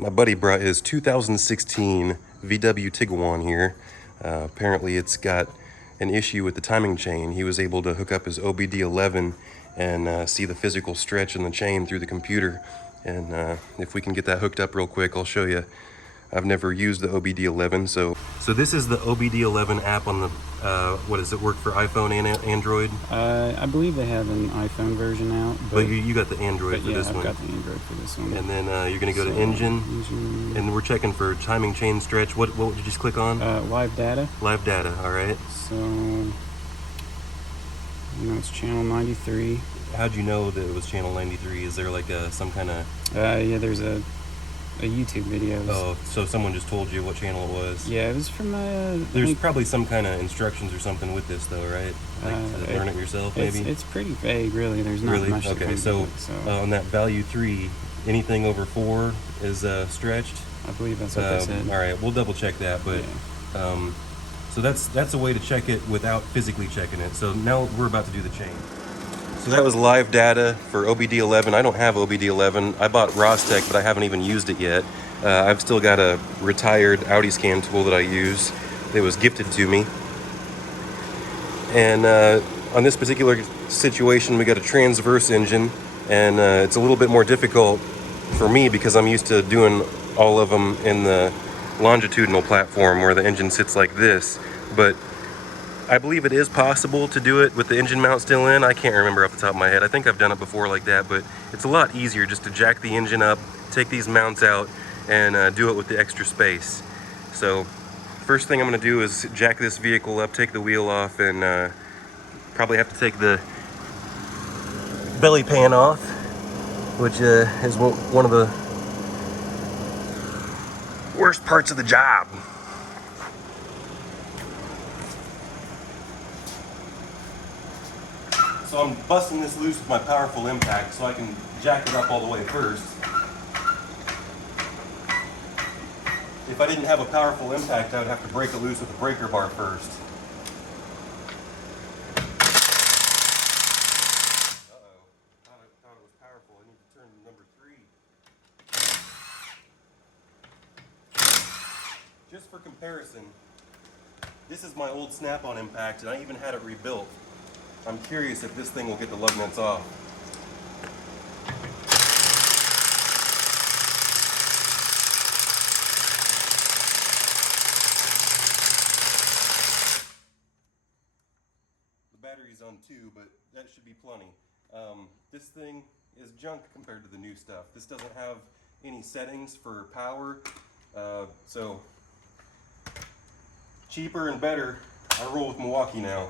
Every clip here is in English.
My buddy brought his 2016 VW Tiguan here. Apparently it's got an issue with the timing chain. He was able to hook up his OBD11 and see the physical stretch in the chain through the computer. And if we can get that hooked up real quick, I'll show you. I've never used the OBD11, so this is the OBD11 app on the, what does it work for iPhone and Android? I believe they have an iPhone version out. But you got the Android for this one. Yeah, I've got the Android for this one. And then you're going to go to engine, and we're checking for timing chain stretch. What did you just click on? Live data. Live data, all right. So, it's channel 93. How'd you know that it was channel 93? Is there like some kind of... yeah, there's a YouTube video. Oh, so someone just told you what channel it was? Yeah, it was from there's probably some kind of instructions or something with this though, right? Like to learn it yourself, maybe? It's pretty vague, really. There's not much. Okay, so on that value 3, anything over 4 is stretched? I believe that's what they said. All right, we'll double check that, but yeah. So that's a way to check it without physically checking it. So now we're about to do the chain. So that was live data for OBD11. I don't have OBD11. I bought Rostec, but I haven't even used it yet. I've still got a retired Audi scan tool that I use. It was gifted to me. And on this particular situation, we got a transverse engine, and it's a little bit more difficult for me because I'm used to doing all of them in the longitudinal platform where the engine sits like this. But I believe it is possible to do it with the engine mount still in. I can't remember off the top of my head. I think I've done it before like that, but it's a lot easier just to jack the engine up, take these mounts out, and do it with the extra space. So first thing I'm going to do is jack this vehicle up, take the wheel off, and probably have to take the belly pan off, which is one of the worst parts of the job. So I'm busting this loose with my powerful impact so I can jack it up all the way first. If I didn't have a powerful impact, I would have to break it loose with the breaker bar first. Uh-oh, thought it was powerful. I need to turn to number 3. Just for comparison, this is my old snap-on impact, and I even had it rebuilt. I'm curious if this thing will get the lug nuts off. The battery's on 2, but that should be plenty. This thing is junk compared to the new stuff. This doesn't have any settings for power, so cheaper and better. I roll with Milwaukee now.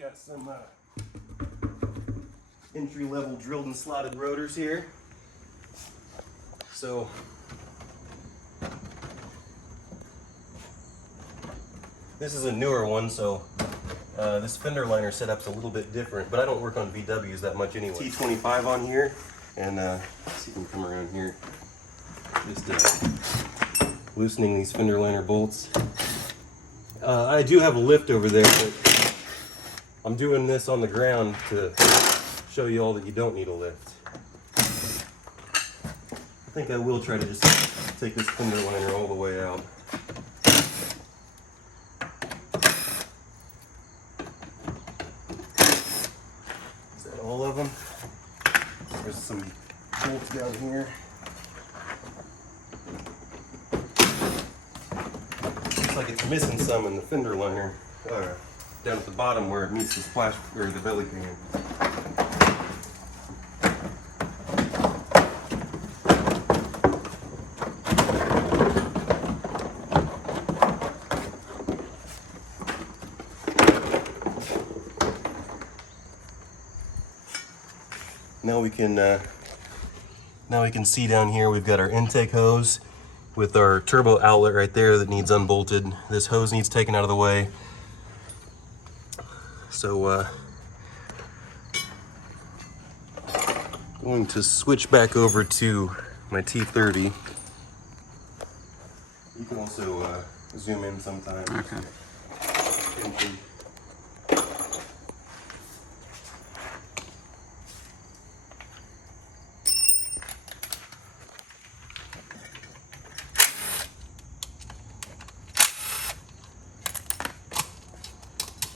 Got some entry-level drilled and slotted rotors here. So this is a newer one, so this fender liner setup's a little bit different, but I don't work on VWs that much anyway. T25 on here, and let's see if we can come around here. Just loosening these fender liner bolts. I do have a lift over there, but I'm doing this on the ground to show you all that you don't need a lift. I think I will try to just take this fender liner all the way out. Is that all of them? There's some bolts down here. Looks like it's missing some in the fender liner. Down at the bottom where it meets the splash or the belly pan. Now we can see down here we've got our intake hose with our turbo outlet right there that needs unbolted. This hose needs taken out of the way. So going to switch back over to my T30. You can also zoom in sometime. Okay.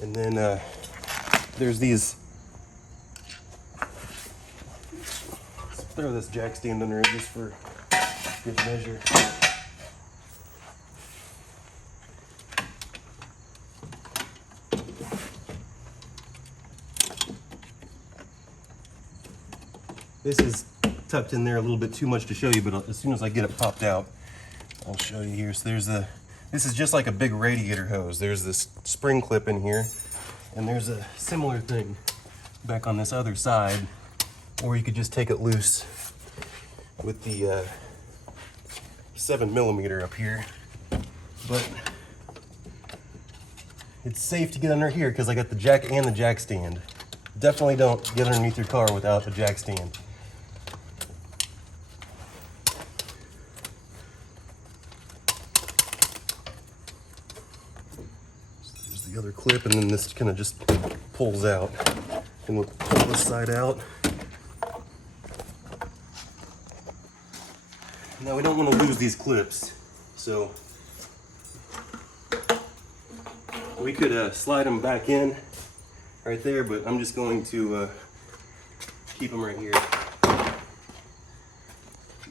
And then there's these. Let's throw this jack stand under it just for good measure. This is tucked in there a little bit too much to show you, but as soon as I get it popped out, I'll show you here. So this is just like a big radiator hose. There's this spring clip in here, and there's a similar thing back on this other side, or you could just take it loose with the 7mm up here. But it's safe to get under here because I got the jack and the jack stand. Definitely don't get underneath your car without the jack stand. There's the other clip, and then this kind of just pulls out. And we'll pull this side out. Now we don't want to lose these clips, so we could slide them back in right there, but I'm just going to keep them right here.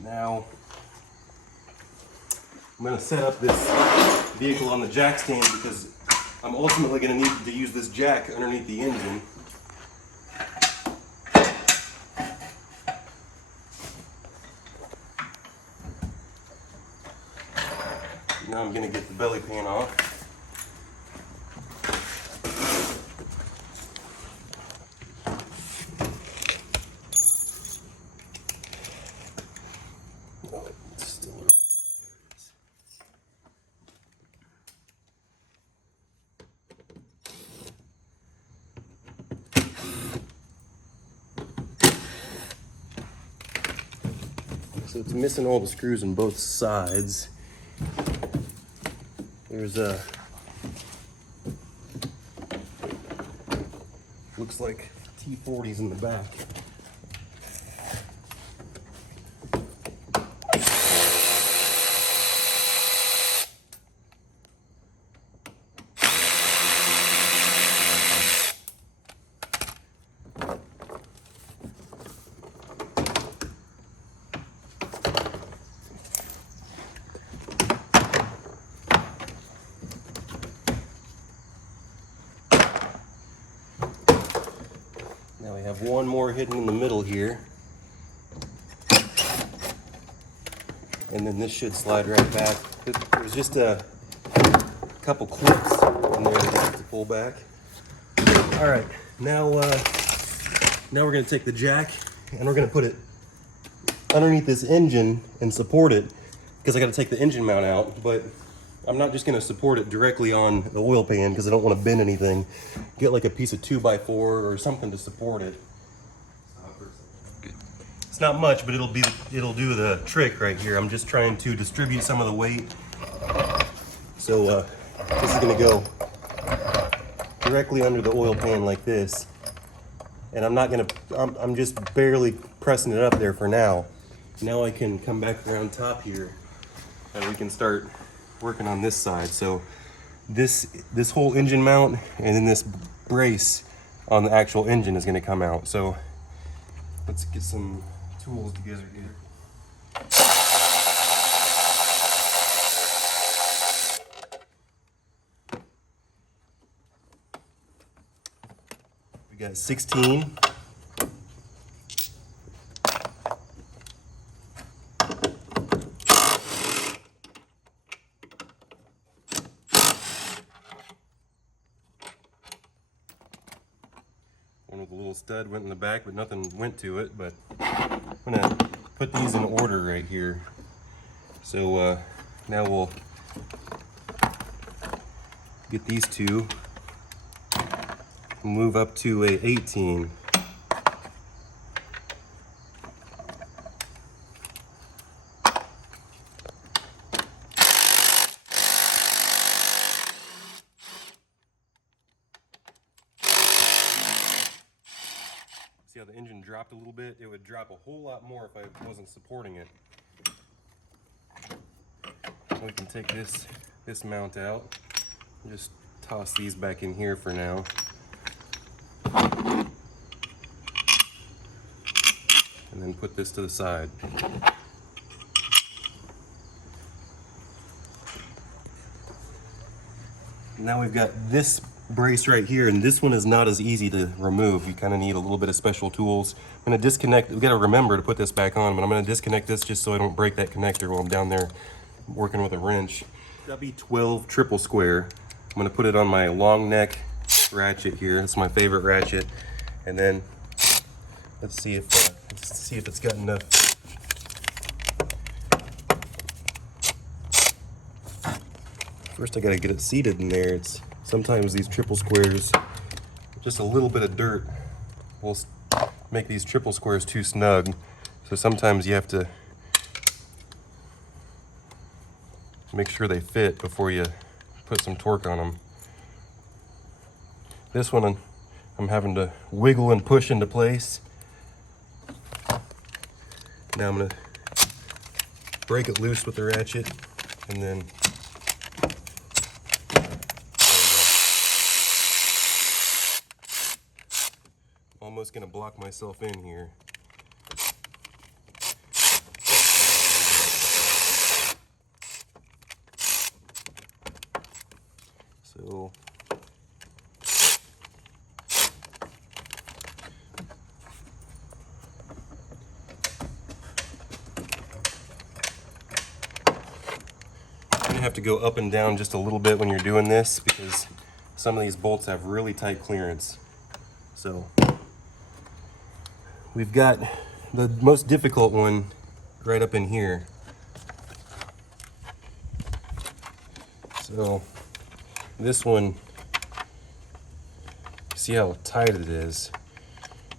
Now I'm going to set up this vehicle on the jack stand because I'm ultimately going to need to use this jack underneath the engine. Now I'm going to get the belly pan off. So it's missing all the screws on both sides. There's looks like T40s in the back. Now we have one more hidden in the middle here. And then this should slide right back. There's just a couple clips in there that have to pull back. All right, now we're gonna take the jack and we're gonna put it underneath this engine and support it, because I gotta take the engine mount out, but I'm not just gonna support it directly on the oil pan because I don't wanna bend anything. Get like a piece of 2x4 or something to support it. It's not much, but it'll do the trick right here. I'm just trying to distribute some of the weight. So this is gonna go directly under the oil pan like this. And I'm just barely pressing it up there for now. Now I can come back around top here and we can start working on this side. So this whole engine mount and then this brace on the actual engine is gonna come out. So let's get some tools together here. We got 16. One with a little stud went in the back, but nothing went to it. But I'm gonna put these in order right here. So now we'll get these two, move up to a 18. See how the engine dropped a little bit? It would drop a whole lot more if I wasn't supporting it. We can take this mount out and just toss these back in here for now. And then put this to the side. Now we've got this brace right here, and this one is not as easy to remove. You kind of need a little bit of special tools. I'm going to disconnect. We've got to remember to put this back on, but I'm going to disconnect this just so I don't break that connector while I'm down there working with a wrench. W12 triple square. I'm going to put it on my long neck ratchet here. That's my favorite ratchet. And then let's see if it's got enough. First I got to get it seated in there. Sometimes these triple squares, just a little bit of dirt will make these triple squares too snug. So sometimes you have to make sure they fit before you put some torque on them. This one I'm having to wiggle and push into place. Now I'm going to break it loose with the ratchet, and then almost going to block myself in here. So you're going to have to go up and down just a little bit when you're doing this, because some of these bolts have really tight clearance. So we've got the most difficult one right up in here. So this one, see how tight it is?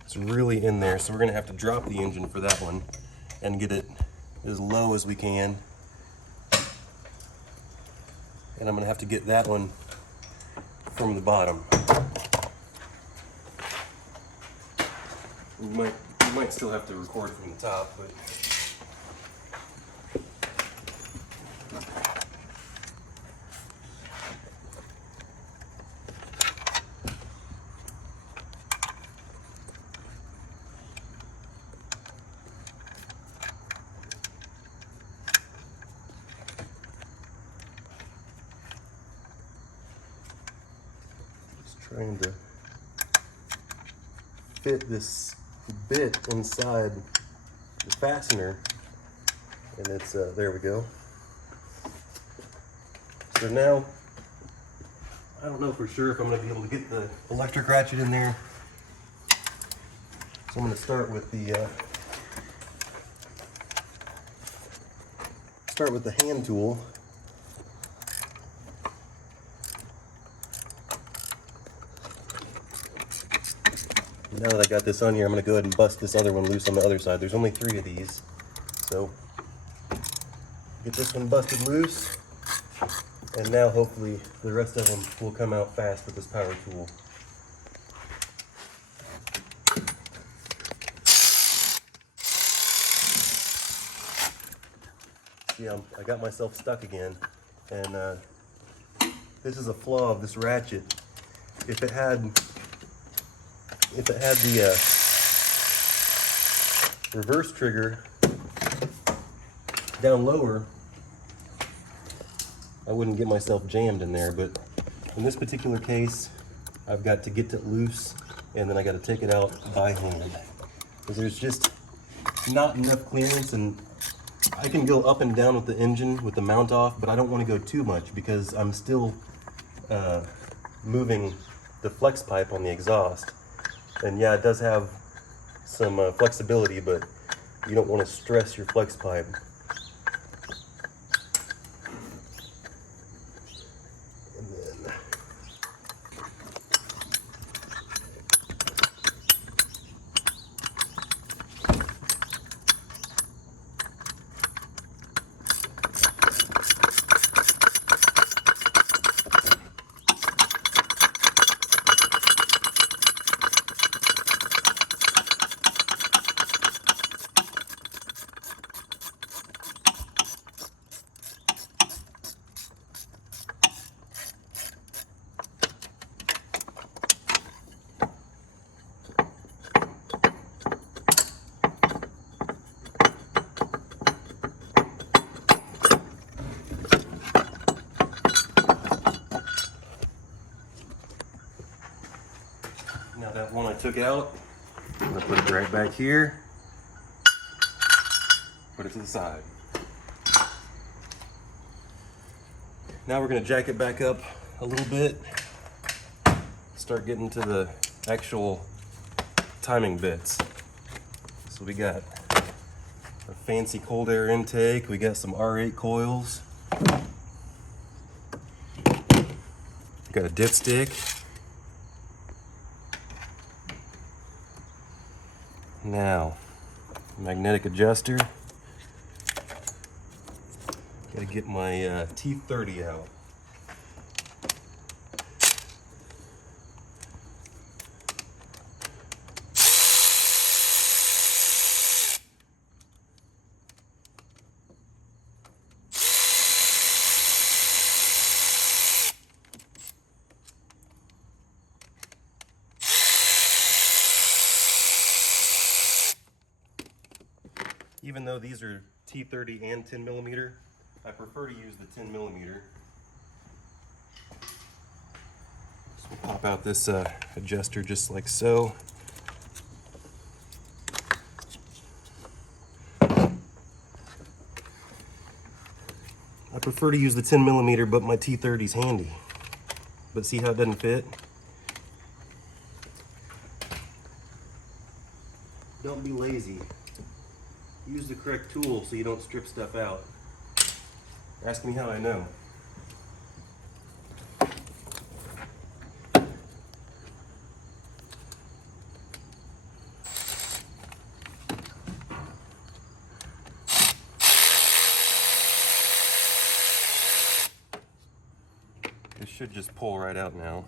It's really in there, so we're gonna have to drop the engine for that one and get it as low as we can. And I'm gonna have to get that one from the bottom. We might still have to record from the top, but just trying to fit this bit inside the fastener, and it's there we go. So now I don't know for sure if I'm going to be able to get the electric ratchet in there, so I'm going to start with the hand tool. Now that I got this on here, I'm going to go ahead and bust this other one loose on the other side. There's only 3 of these. So get this one busted loose, and now hopefully the rest of them will come out fast with this power tool. See, I got myself stuck again, and this is a flaw of this ratchet. If it had the reverse trigger down lower, I wouldn't get myself jammed in there. But in this particular case, I've got to get it loose, and then I got to take it out by hand, because there's just not enough clearance. And I can go up and down with the engine with the mount off, but I don't want to go too much because I'm still moving the flex pipe on the exhaust. And yeah, it does have some flexibility, but you don't want to stress your flex pipe. And then Now that one I took out, I'm gonna put it right back here. Put it to the side. Now we're gonna jack it back up a little bit. Start getting to the actual timing bits. So we got our fancy cold air intake. We got some R8 coils. Got a dipstick. Now, magnetic adjuster. Gotta get my T30 out. Even though these are T30 and 10 millimeter, I prefer to use the 10 millimeter. So we'll pop out this adjuster just like so. I prefer to use the 10 millimeter, but my T30 is handy. But see how it doesn't fit? Don't be lazy. Use the correct tool so you don't strip stuff out. Ask me how I know. This should just pull right out now.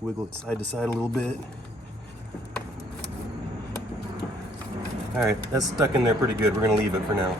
Wiggle it side to side a little bit. All right, that's stuck in there pretty good. We're gonna leave it for now.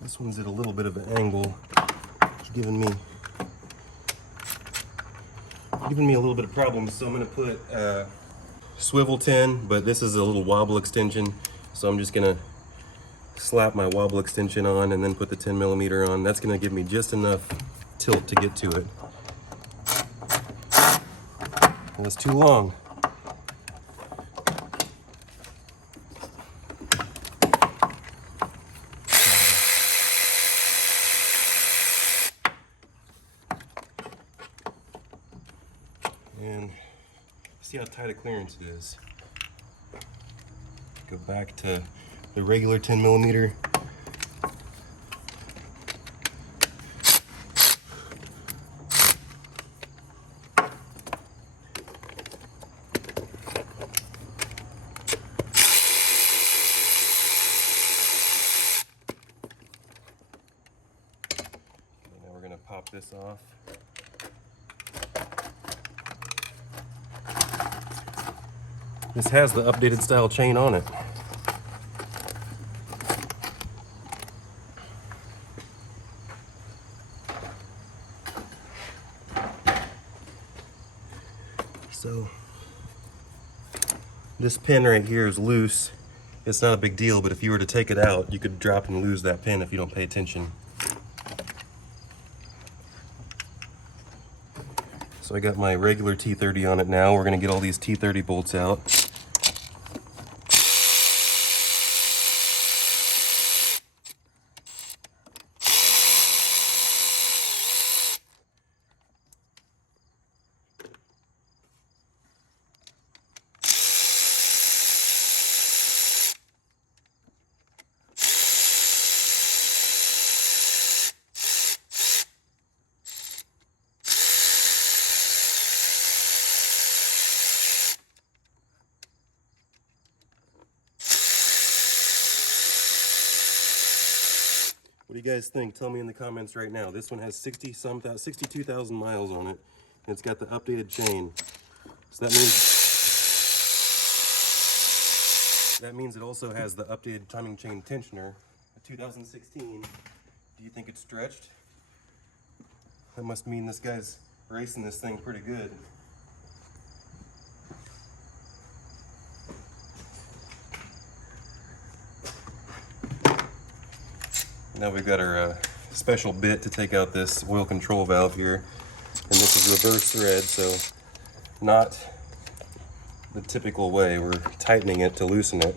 This one's at a little bit of an angle. It's giving me a little bit of problems, so I'm going to put swivel tin, but this is a little wobble extension, so I'm just going to slap my wobble extension on and then put the 10 millimeter on. That's going to give me just enough tilt to get to it. Well, it's too long. And see how tight a clearance it is. Go back to the regular 10 millimeter. And now we're going to pop this off. This has the updated style chain on it. So this pin right here is loose. It's not a big deal, but if you were to take it out, you could drop and lose that pin if you don't pay attention. So I got my regular T30 on it now. We're going to get all these T30 bolts out. do you guys think? Tell me in the comments right now. This one has 62,000 miles on it, and it's got the updated chain. So that means it also has the updated timing chain tensioner, a 2016. Do you think it's stretched? That must mean this guy's racing this thing pretty good. Now we've got our special bit to take out this oil control valve here, and this is reverse thread, so not the typical way. We're tightening it to loosen it.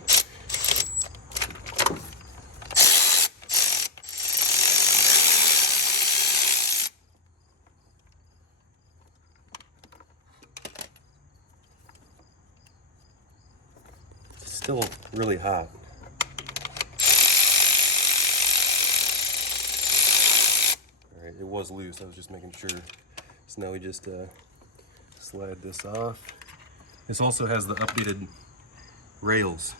It's still really hot. Alright, it was loose, I was just making sure. So now we just slide this off. This also has the updated rails.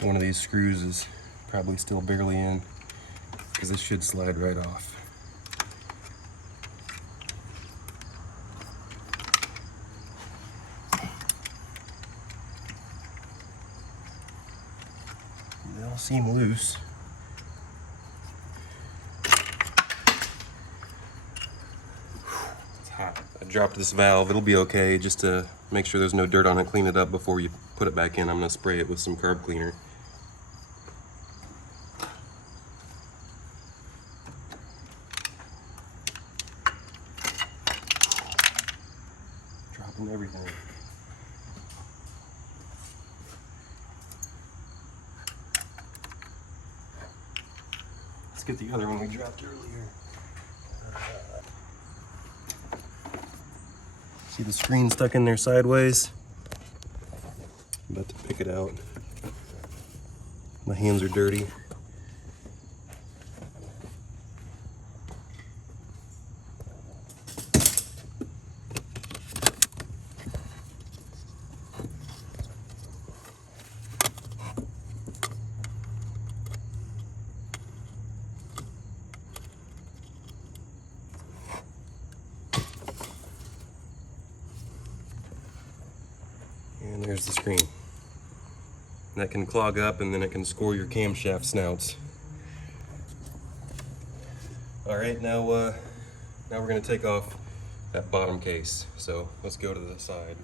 One of these screws is probably still barely in, because this should slide right off. They all seem loose. It's hot. I dropped this valve. It'll be okay, just to make sure there's no dirt on it. Clean it up before you put it back in. I'm going to spray it with some carb cleaner. Dropping everything. Let's get the other one we dropped earlier. See the screen stuck in there sideways? I'm about to pick it out. My hands are dirty. And there's the screen. And that can clog up, and then it can score your camshaft snouts. All right, now we're gonna take off that bottom case. So let's go to the side.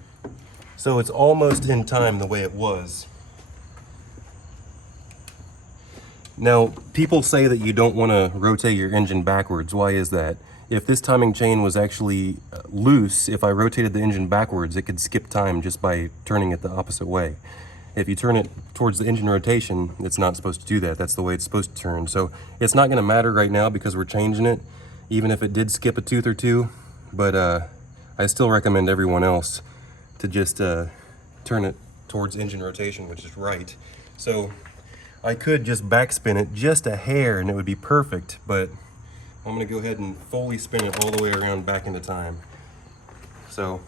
So it's almost in time the way it was. Now, people say that you don't want to rotate your engine backwards. Why is that? If this timing chain was actually loose, if I rotated the engine backwards, it could skip time just by turning it the opposite way. If you turn it towards the engine rotation, it's not supposed to do that. That's the way it's supposed to turn. So it's not going to matter right now because we're changing it, even if it did skip a tooth or two. But I still recommend everyone else to just turn it towards engine rotation, which is right. So I could just backspin it just a hair and it would be perfect, but I'm gonna go ahead and fully spin it all the way around back into time. So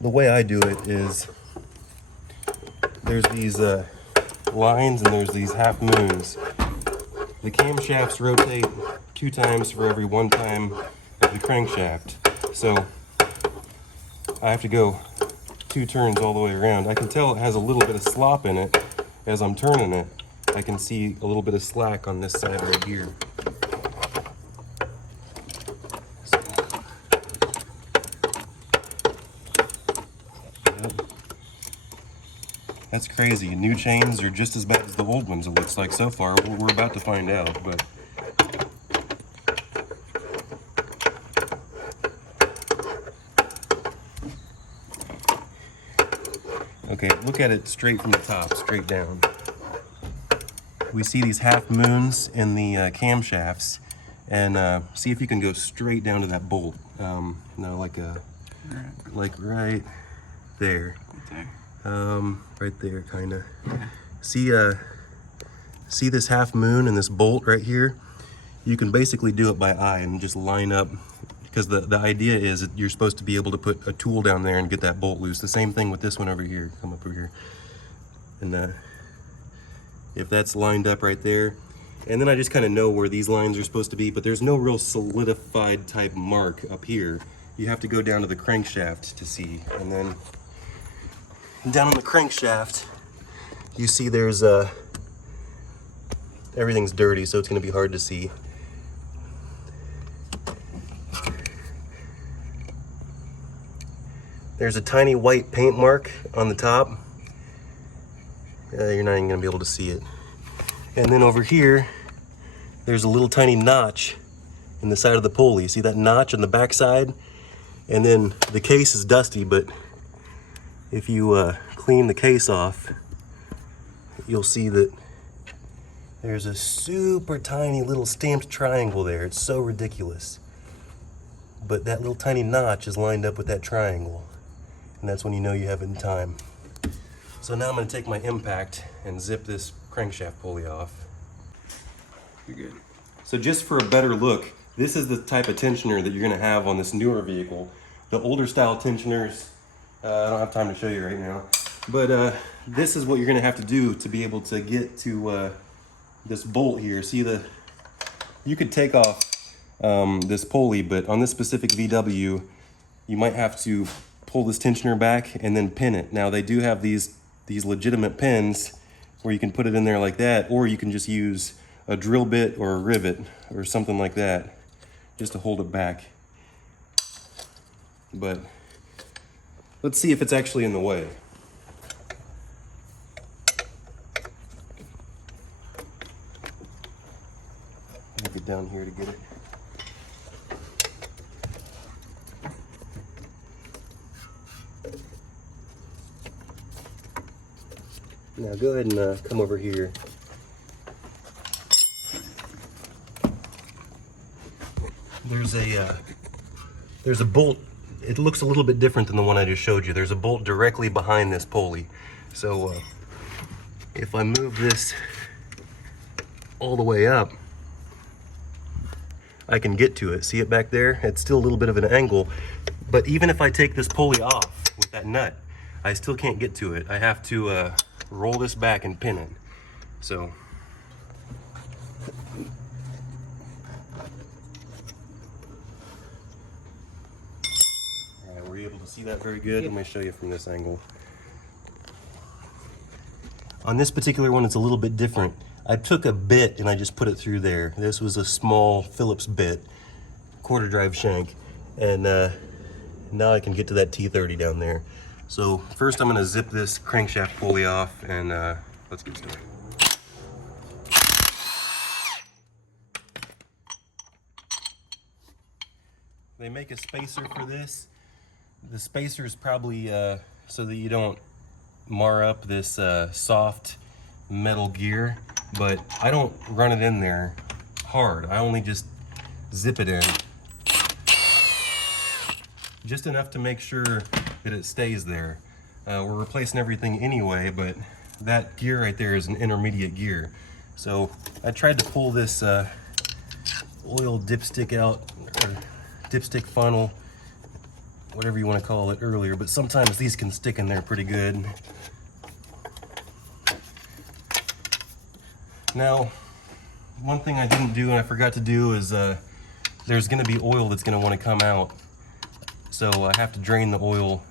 the way I do it is there's these lines and there's these half moons. The camshafts rotate 2 times for every 1 time of the crankshaft. So I have to go 2 turns all the way around. I can tell it has a little bit of slop in it as I'm turning it. I can see a little bit of slack on this side right here. Yep. That's crazy. New chains are just as bad as the old ones, it looks like so far. We're about to find out, but okay, look at it straight from the top, straight down. We see these half moons in the camshafts, and see if you can go straight down to that bolt. No, like right there. Right there, kind of. See this half moon and this bolt right here? you can basically do it by eye and just line up, because the idea is that you're supposed to be able to put a tool down there and get that bolt loose. The same thing with this one over here. Come up over here. And if that's lined up right there, and then I just kind of know where these lines are supposed to be, but there's no real solidified type mark up here. You have to go down to the crankshaft to see. And then down on the crankshaft, you see there's everything's dirty, so it's going to be hard to see. There's a tiny white paint mark on the top. You're not even going to be able to see it. And then over here, there's a little tiny notch in the side of the pulley. See that notch on the back side? And then the case is dusty, but if you clean the case off, you'll see that there's a super tiny little stamped triangle there. It's so ridiculous. But that little tiny notch is lined up with that triangle. And that's when you know you have it in time. So now I'm going to take my impact and zip this crankshaft pulley off. You're good. So just for a better look, this is the type of tensioner that you're going to have on this newer vehicle. The older style tensioners, I don't have time to show you right now, but this is what you're going to have to do to be able to get to this bolt here. See, you could take off this pulley, but on this specific VW, you might have to pull this tensioner back and then pin it. Now they do have these legitimate pins where you can put it in there like that, or you can just use a drill bit or a rivet or something like that just to hold it back. But let's see if it's actually in the way. I'll get down here to get it. Now go ahead and come over here. There's a bolt. It looks a little bit different than the one I just showed you. There's a bolt directly behind this pulley. So if I move this all the way up, I can get to it. See it back there? It's still a little bit of an angle, but even if I take this pulley off with that nut, I still can't get to it. I have to roll this back and pin it. So were you able to see that very good? Let me show you from this angle. On this particular one, it's a little bit different. I took a bit and I just put it through there. This was a small Phillips bit, quarter drive shank, and now I can get to that T30 down there. So first I'm going to zip this crankshaft pulley off, and let's get started. They make a spacer for this. The spacer is probably so that you don't mar up this soft metal gear, but I don't run it in there hard. I only just zip it in. Just enough to make sure that it stays there. We're replacing everything anyway, but that gear right there is an intermediate gear. So I tried to pull this oil dipstick out, or dipstick funnel, whatever you want to call it, earlier, but sometimes these can stick in there pretty good. Now, one thing I didn't do and I forgot to do is there's going to be oil that's going to want to come out. So I have to drain the oil